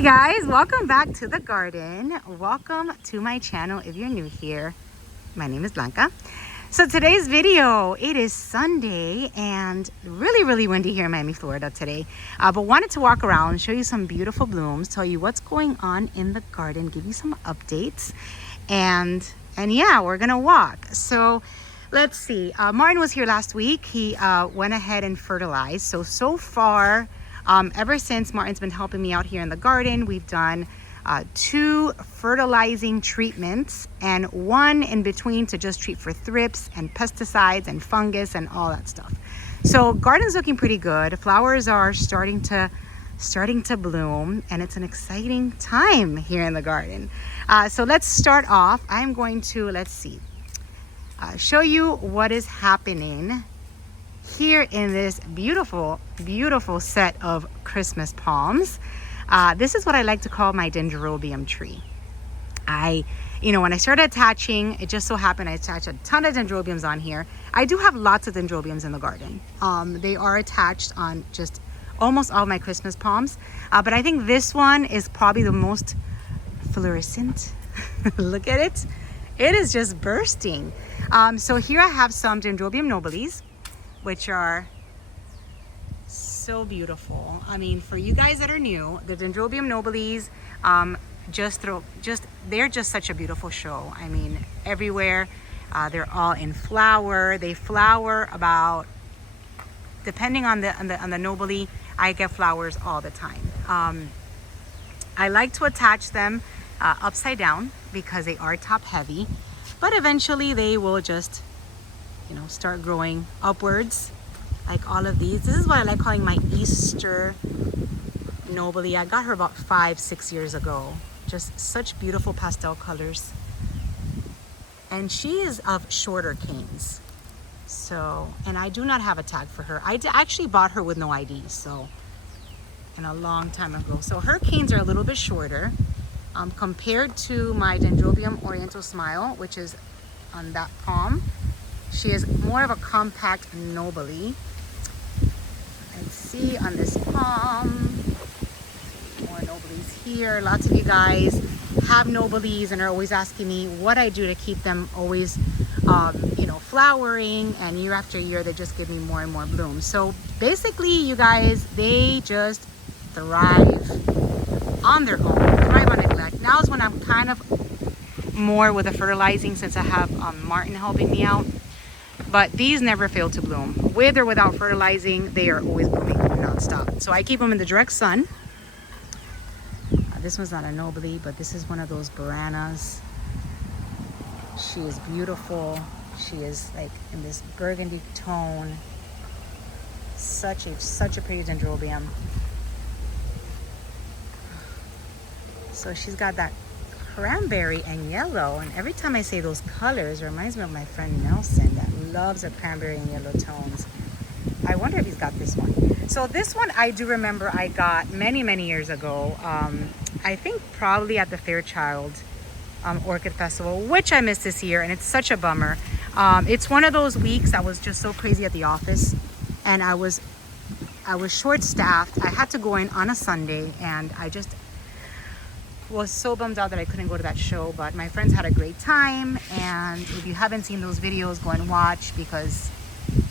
Hey guys, welcome back to the garden. Welcome to my channel if you're new here. My name is Blanca. So today's video, it is Sunday and really windy here in Miami, Florida today. But wanted to walk around, show you some beautiful blooms, tell you what's going on in the garden, give you some updates. And yeah, we're gonna walk. So let's see, Martin was here last week. He went ahead and fertilized. So far, ever since Martin's been helping me out here in the garden, we've done 2 fertilizing treatments and 1 in between to just treat for thrips and pesticides and fungus and all that stuff. So garden's looking pretty good. Flowers are starting to bloom, and it's an exciting time here in the garden. So let's start off. I'm going to, show you what is happening here in this beautiful set of Christmas palms. This is what I like to call my Dendrobium tree. When I started attaching, it just so happened I attached a ton of Dendrobiums on here. I do have lots of Dendrobiums in the garden. They are attached on just almost all my Christmas palms, but I think this one is probably the most fluorescent. Look at it. It is just bursting. So here I have some Dendrobium nobilis, which are so beautiful. I mean, for you guys that are new, the Dendrobium nobilis, they're just such a beautiful show. I mean, everywhere. They're all in flower. They flower about, depending on the nobili, I get flowers all the time. I like to attach them upside down because they are top heavy, but eventually they will just start growing upwards like all of these. This is what I like calling my Easter nobili. I got her about 5-6 years ago. Just such beautiful pastel colors, and she is of shorter canes. So, and I do not have a tag for her. I actually bought her with no ID, so, and a long time ago. So her canes are a little bit shorter compared to my Dendrobium Oriental Smile, which is on that palm. She is more of a compact nobili. Let's see on this palm, more nobilis here. Lots of you guys have nobilis and are always asking me what I do to keep them always, flowering, and year after year they just give me more and more blooms. So basically, you guys, they just thrive on their own, thrive on neglect. Now is when I'm kind of more with the fertilizing, since I have Martin helping me out. But these never fail to bloom. With or without fertilizing, they are always blooming non-stop. So I keep them in the direct sun. This one's not a nobili, but this is one of those baranas. She is beautiful. She is like in this burgundy tone. Such a pretty Dendrobium. So she's got that cranberry and yellow, and every time I say those colors, it reminds me of my friend Nelson that loves the cranberry and yellow tones. I wonder if he's got this one. So this one I do remember I got many years ago. I think probably at the Fairchild Orchid Festival, which I missed this year, and it's such a bummer. It's one of those weeks that was just so crazy at the office, and I was short-staffed. I had to go in on a Sunday, and I just was so bummed out that I couldn't go to that show. But my friends had a great time, and if you haven't seen those videos, go and watch, because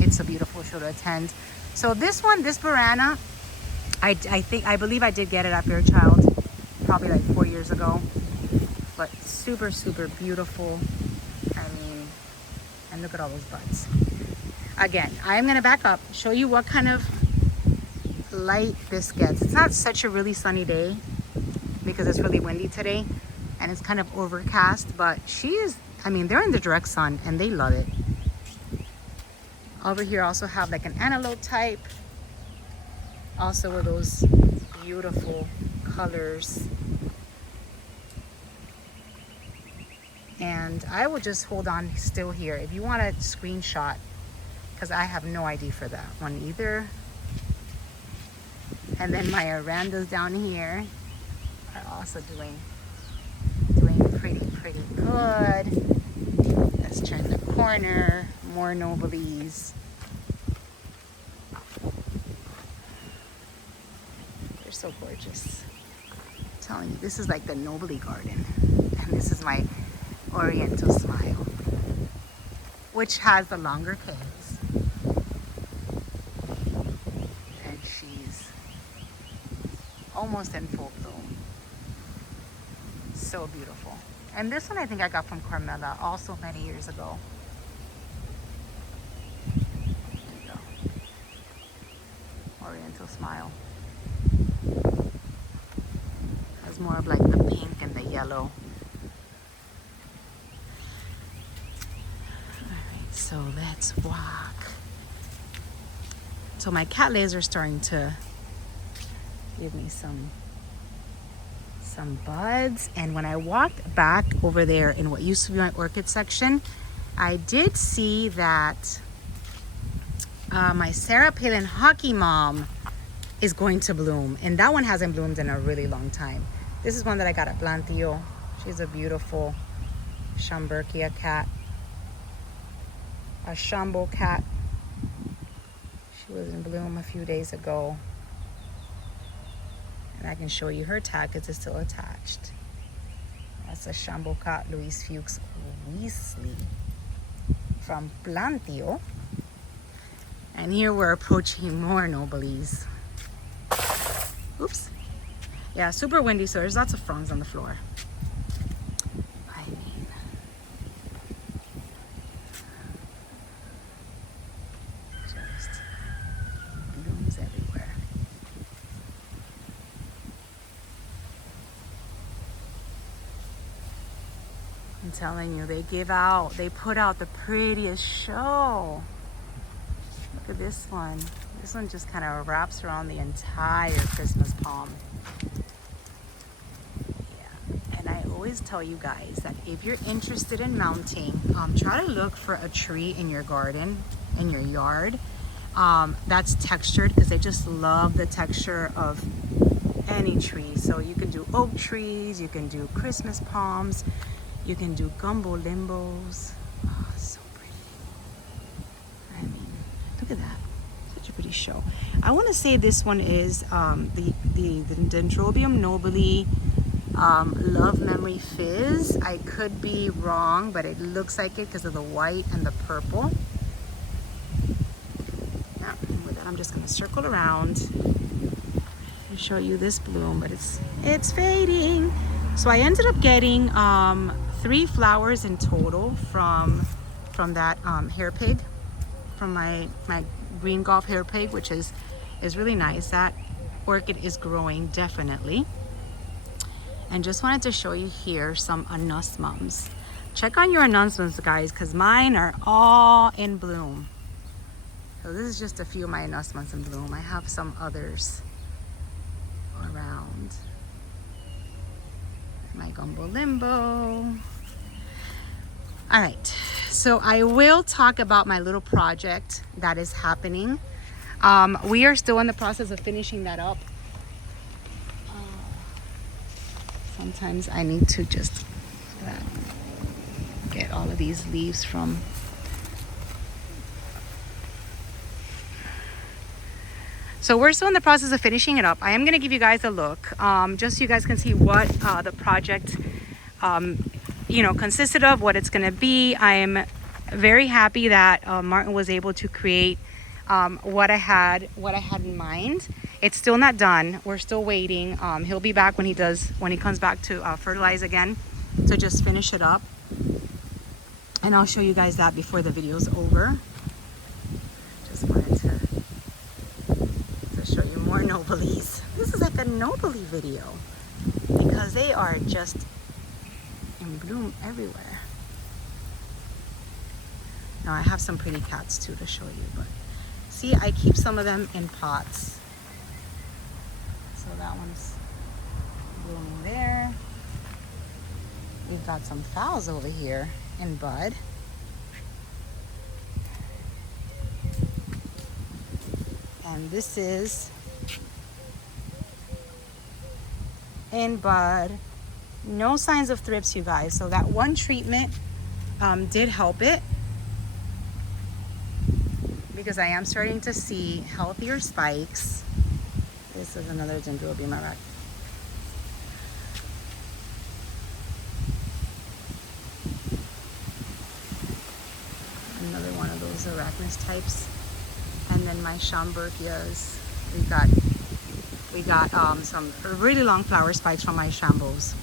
it's a beautiful show to attend. So this one, this Barana, I believe I did get it at Fairchild probably like 4 years ago, but super beautiful. I mean, and look at all those buds. Again, I'm gonna back up, show you what kind of light this gets. It's not such a really sunny day because it's really windy today and it's kind of overcast, but they're in the direct sun and they love it. Over here also have like an antelope type, also with those beautiful colors. And I will just hold on still here if you want a screenshot, because I have no ID for that one either. And then my Arandas down here are also doing pretty good. Let's turn the corner. More nobilis. They're so gorgeous. telling you, this is like the Nobly garden. And this is my Oriental Smile, which has the longer canes. And she's almost in full bloom. So beautiful. And this one I think I got from Carmela also many years ago. There you go. Oriental Smile. Has more of like the pink and the yellow. Alright, so let's walk. So my Cattleyas are starting to give me some buds. And when I walked back over there in what used to be my orchid section, I did see that my Sarah Palin Hockey Mom is going to bloom, and that one hasn't bloomed in a really long time. This is one that I got at Plantillo. She's a beautiful Schomburgkia cat, a Shambo cat. She was in bloom a few days ago. And I can show you her tag because it's still attached. That's a Shambo cat, Louise Fuchs Weasley from Plantillo. And here we're approaching more Noblies. Oops. Yeah, super windy, so there's lots of fronds on the floor. I mean, just blooms everywhere. I'm telling you, they put out the prettiest show. Look at this one. This one just kind of wraps around the entire Christmas palm. Yeah, and I always tell you guys that if you're interested in mounting, try to look for a tree in your garden, in your yard, that's textured, because they just love the texture of any tree. So you can do oak trees, you can do Christmas palms, you can do gumbo limbos. Oh, so pretty. I mean, look at that. Such a pretty show. I want to say this one is the Dendrobium nobile Love Memory Fizz. I could be wrong, but it looks like it because of the white and the purple. Now, with that, I'm just going to circle around and show you this bloom, but it's fading. So I ended up getting 3 flowers in total from that hair pig, from my green golf hair pig, which is really nice. That orchid is growing definitely. And just wanted to show you here some anosmums. Check on your anosmums, guys, because mine are all in bloom. So this is just a few of my anosmums in bloom. I have some others around. My gumbo limbo. All right, so I will talk about my little project that is happening. We are still in the process of finishing that up. Sometimes I need to just get all of these leaves from. So we're still in the process of finishing it up. I am going to give you guys a look, just so you guys can see what the project, consisted of, what it's going to be. I am very happy that Martin was able to create what I had in mind. It's still not done. We're still waiting. He'll be back when he comes back to fertilize again, to just finish it up. And I'll show you guys that before the video's over. Just wanted to show you more Noblies. This is like a Nobly video because they are just in bloom everywhere. Now I have some pretty cats too to show you, but see, I keep some of them in pots. So that one's blooming there. We've got some phals over here in bud. And this is in bud. No signs of thrips, you guys. So that one treatment did help it, because I am starting to see healthier spikes. This is another Dendrobium. arachnus types. And then my Schomburgias. We got some really long flower spikes from my Schomburgias.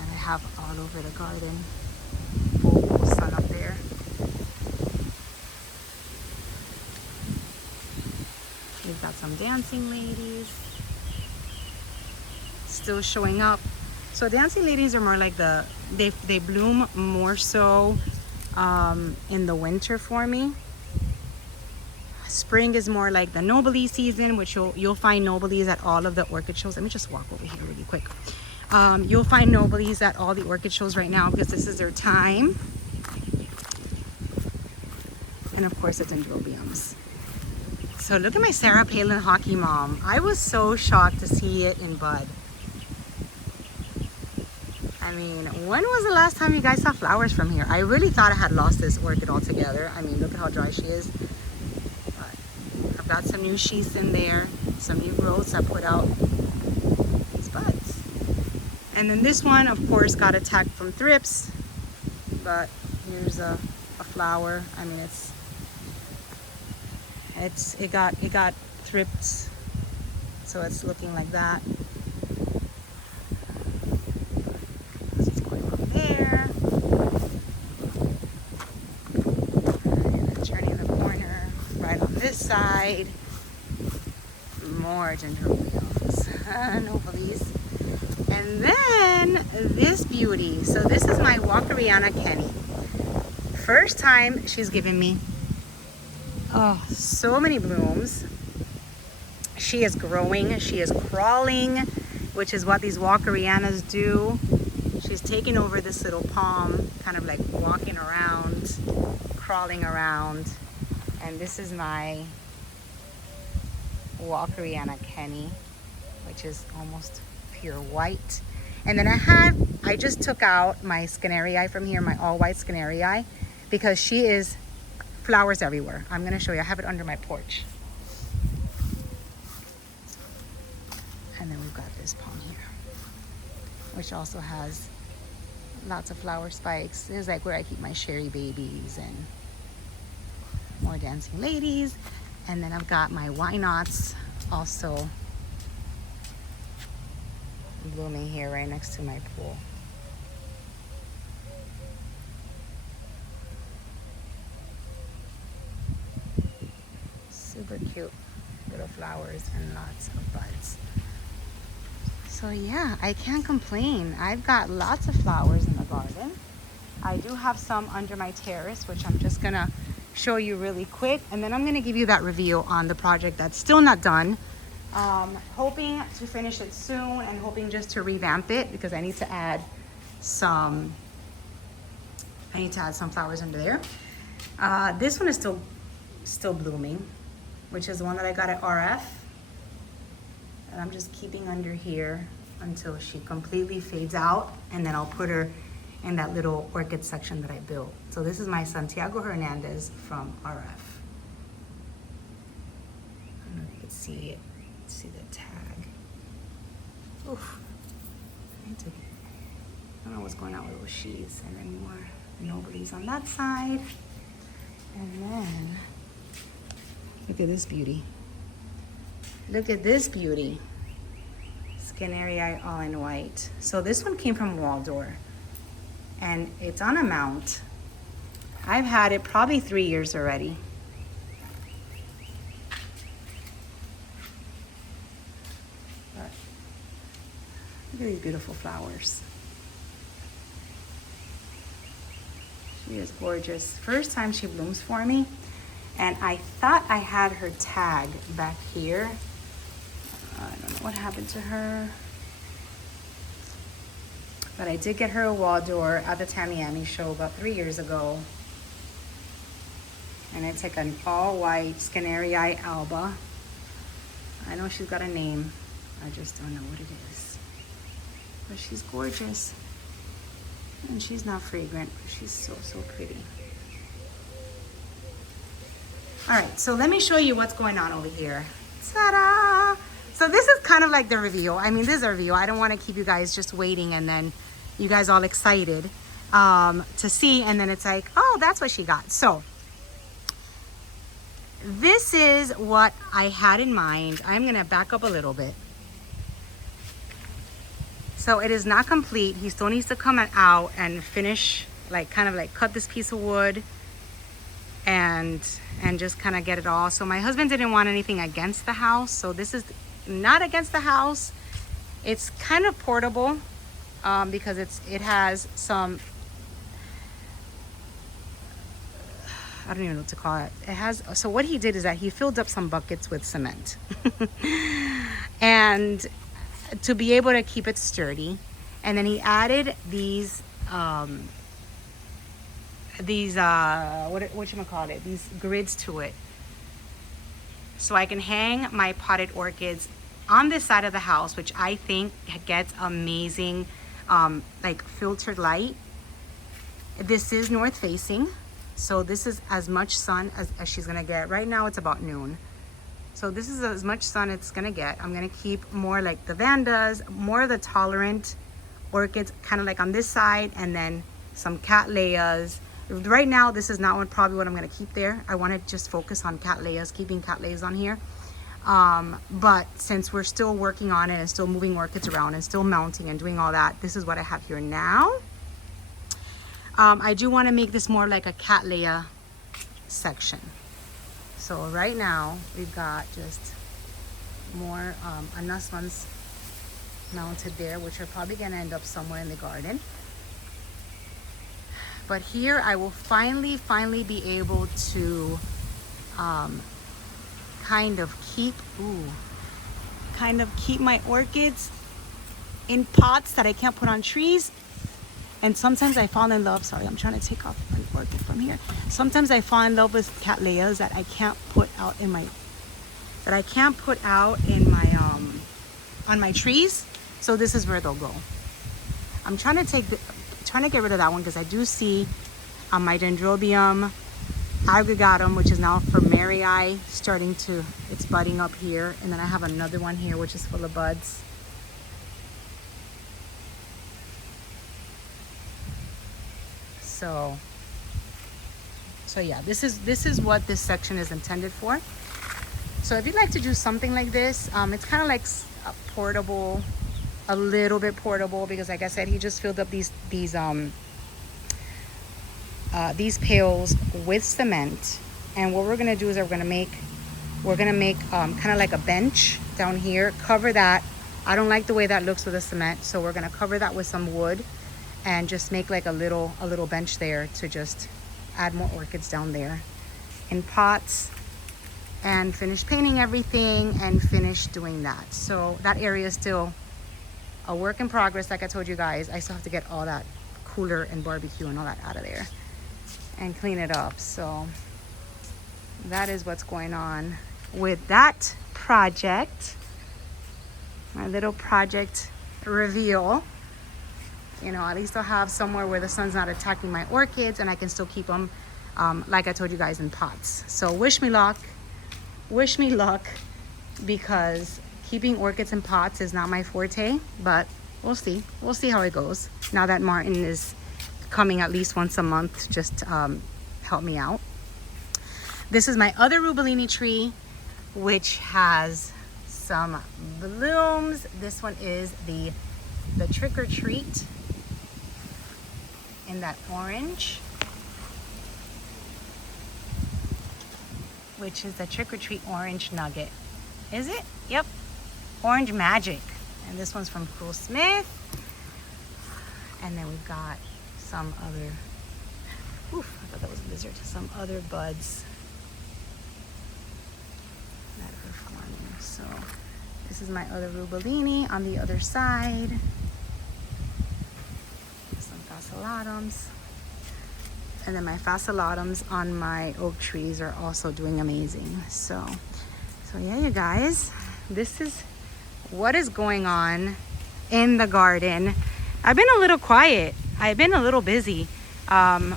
And I have all over the garden. Full sun up there. We've got some dancing ladies still showing up. So dancing ladies are more like they bloom more so in the winter for me. Spring is more like the nobile season, which you'll find nobiles at all of the orchid shows. Let me just walk over here really quick. You'll find nobiles at all the orchid shows right now because this is their time. And of course the Dendrobiums. So look at my Sarah Palin hockey mom. I was so shocked to see it in bud. I mean, when was the last time you guys saw flowers from here? I really thought I had lost this orchid altogether. I mean, look at how dry she is. But I've got some new sheaths in there, some new growths I put out. These buds. And then this one, of course, got attacked from thrips. But here's a flower. I mean, it got thrips, so it's looking like that. It's going up there. And turning the corner right on this side. More Dendrobiums, nobiles. And then this beauty. So this is my Walkeriana Kenny. First time she's given me so many blooms. She is growing, she is crawling, which is what these Walkerianas do. She's taking over this little palm, kind of like walking around, crawling around. And this is my Walkeriana Kenny, which is almost pure white. And then I just took out my Skinerii from here, my all white Skinerii, because she is flowers everywhere. I'm going to show you. I have it under my porch. And then we've got this palm here, which also has lots of flower spikes. This is like where I keep my sherry babies and more dancing ladies. And then I've got my why nots also blooming here right next to my pool. Super cute little flowers and lots of buds. So yeah, I can't complain. I've got lots of flowers in the garden. I do have some under my terrace, which I'm just gonna show you really quick, and then I'm gonna give you that review on the project that's still not done. Hoping to finish it soon and hoping just to revamp it because I need to add some flowers under there. This one is still blooming, which is the one that I got at RF. And I'm just keeping under here until she completely fades out, and then I'll put her in that little orchid section that I built. So this is my Santiago Hernandez from RF. I don't know if you can see it. See the tag. Oof. I don't know what's going on with those sheaths. And then more nobiles on that side. And then look at this beauty. Look at this beauty. Skinerii all in white. So this one came from Waldor. And it's on a mount. I've had it probably 3 years already. But look at these beautiful flowers. She is gorgeous. First time she blooms for me. And I thought I had her tag back here. I don't know what happened to her. But I did get her a Waldor at the Tamiami show about 3 years ago. And it's like an all-white Skinerii alba. I know she's got a name. I just don't know what it is. But she's gorgeous. And she's not fragrant. She's so pretty. All right, so let me show you what's going on over here. Ta-da! So this is kind of like the review. I mean, this is a review. I don't want to keep you guys just waiting and then you guys all excited. to see, and then it's like, oh, that's what she got. So this is what I had in mind. I'm gonna back up a little bit. So it is not complete. He still needs to come out and finish, like kind of like cut this piece of wood and just kind of get it all. So my husband didn't want anything against the house. So this is not against the house. It's kind of portable because it has some, I don't even know what to call it. It has, so what he did is that he filled up some buckets with cement and to be able to keep it sturdy. And then he added these whatchamacallit, these grids to it. So I can hang my potted orchids on this side of the house, which I think gets amazing like filtered light. This is north facing. So this is as much sun as she's gonna get. Right now it's about noon. So this is as much sun it's gonna get. I'm gonna keep more like the Vandas, more of the tolerant orchids kind of like on this side, and then some Cattleyas. Right now this is not probably what I'm gonna keep there. I wanna just focus on Cattleyas, keeping Cattleyas on here. But since we're still working on it and still moving orchids around and still mounting and doing all that, this is what I have here now. I do want to make this more like a Cattleya section. So right now we've got just more anus ones mounted there, which are probably going to end up somewhere in the garden. But here I will finally be able to kind of keep my orchids in pots that I can't put on trees. And sometimes I fall in love, sorry, I'm trying to take off an orchid from here. Sometimes I fall in love with Cattleyas that I can't put out in my, on my trees. So this is where they'll go. I'm trying to get rid of that one because I do see my Dendrobium aggregatum, which is now for Mary starting to, it's budding up here. And then I have another one here, which is full of buds. So yeah, this is what this section is intended for. So if you'd like to do something like this, it's kind of like portable, a little bit portable, because like I said, he just filled up these pails with cement. And what we're gonna do is we're gonna make kind of like a bench down here, cover that. I don't like the way that looks with the cement, so we're gonna cover that with some wood and just make like a little bench there to just add more orchids down there in pots, and finish painting everything and finish doing that. So that area is still a work in progress. Like I told you guys, I still have to get all that cooler and barbecue and all that out of there and clean it up. So that is what's going on with that project, my little project reveal. You know, at least I'll have somewhere where the sun's not attacking my orchids and I can still keep them, like I told you guys, in pots. So wish me luck, because keeping orchids in pots is not my forte, but we'll see how it goes. Now that Martin is coming at least once a month, just help me out. This is my other rubellini tree, which has some blooms. This one is the Trick or Treat in that orange, which is the Trick or Treat orange nugget. Is it? Yep. Orange Magic. And this one's from Cool Smith. And then we've got some other, I thought that was a lizard. Some other buds that are forming. So this is my other rubellini on the other side. Some facelatums. And then my facelatums on my oak trees are also doing amazing. So yeah, you guys, this is what is going on in the garden. I've been a little quiet. I've been a little busy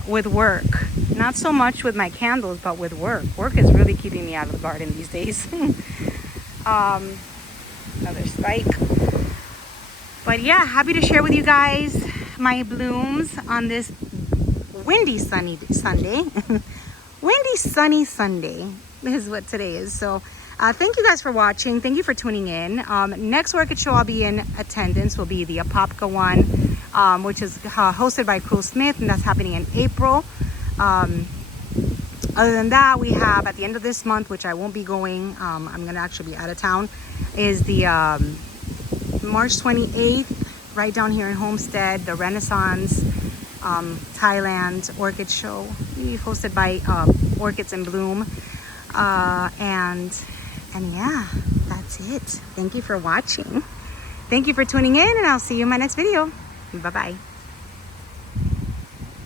with work. Not so much with my candles, but with work. Work is really keeping me out of the garden these days. Another spike. But yeah, happy to share with you guys my blooms on this windy sunny Sunday. Windy sunny Sunday is what today is. So thank you guys for watching. Thank you for tuning in. Next orchid show I'll be in attendance will be the Apopka one, which is hosted by Cruel Smith, and that's happening in April. Other than that, we have at the end of this month, which I won't be going, I'm gonna actually be out of town, is the March 28th, right down here in Homestead, the Renaissance Thailand Orchid Show, hosted by Orchids in Bloom. And yeah, that's it. Thank you for watching. Thank you for tuning in, and I'll see you in my next video. Bye-bye.